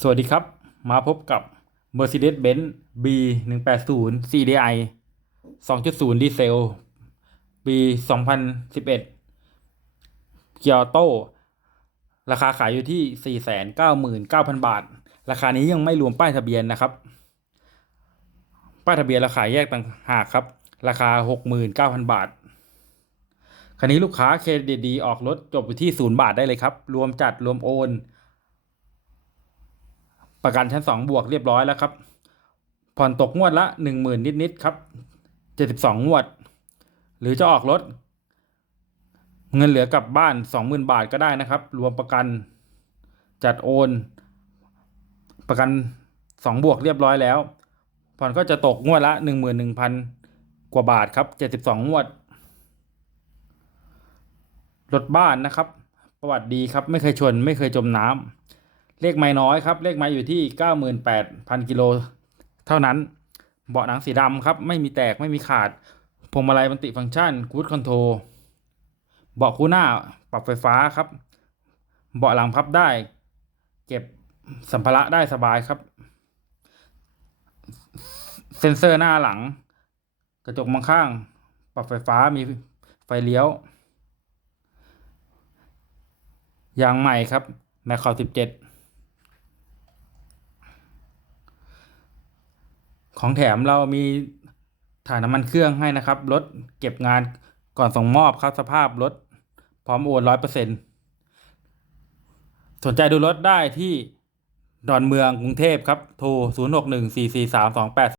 สวัสดีครับ มาพบกับ Mercedes-Benz B 1 8 0 CDI 2.0 ดีเซล ปี2011 เกียร์โต้ราคาขายอยู่ที่ 499,000 บาท ราคานี้ยังไม่รวมป้ายทะเบียนนะครับ ป้ายทะเบียนราคาแยกต่างหากครับ ราคา 69,000 บาท คันนี้ลูกค้าเครดิตดีออกรถจบอยู่ที่ 0 บาทได้เลยครับ รวมจัดรวมโอน ประกันชั้นสองบวกเรียบร้อยแล้วครับ ผ่อนตกงวดละหนึ่งหมื่นนิดๆครับเจ็ดสิบสองงวด หรือจะออกรถ เงินเหลือกลับบ้านสองหมื่นบาทก็ได้นะครับ รวมประกันจัดโอน ประกันสองบวกเรียบร้อยแล้ว ผ่อนก็จะตกงวดละหนึ่งหมื่นหนึ่งพันกว่าบาทครับเจ็ดสิบสองงวด รถบ้านนะครับ ประวัติดีครับ ไม่เคยชน ไม่เคยจมน้ำ เลขไม้น้อยครับ เลขไม้อยู่ที่เก้าหมื่นแปดพันกิโล เท่านั้น เบาะหนังสีดำครับ ไม่มีแตกไม่มีขาดพวงมาลัยมันติฟังก์ชันคูดคอนโทรเบาะคู่หน้าปรับไฟฟ้าครับ เบาะหลังพับได้ เก็บสัมภาระได้สบายครับ เซ็นเซอร์หน้าหลัง กระจกมองข้าง ปรับไฟฟ้ามีไฟเลี้ยวยางใหม่ครับแมคคอสิบเจ็ด ของแถมเรามีถ่ายน้ำมันเครื่องให้นะครับรถเก็บงานก่อนส่งมอบครับสภาพรถพร้อมโอนร้อยเปอร์เซ็นสนใจดูรถได้ที่ดอนเมืองกรุงเทพครับ โทร 0 6 1 4 4 3 2 8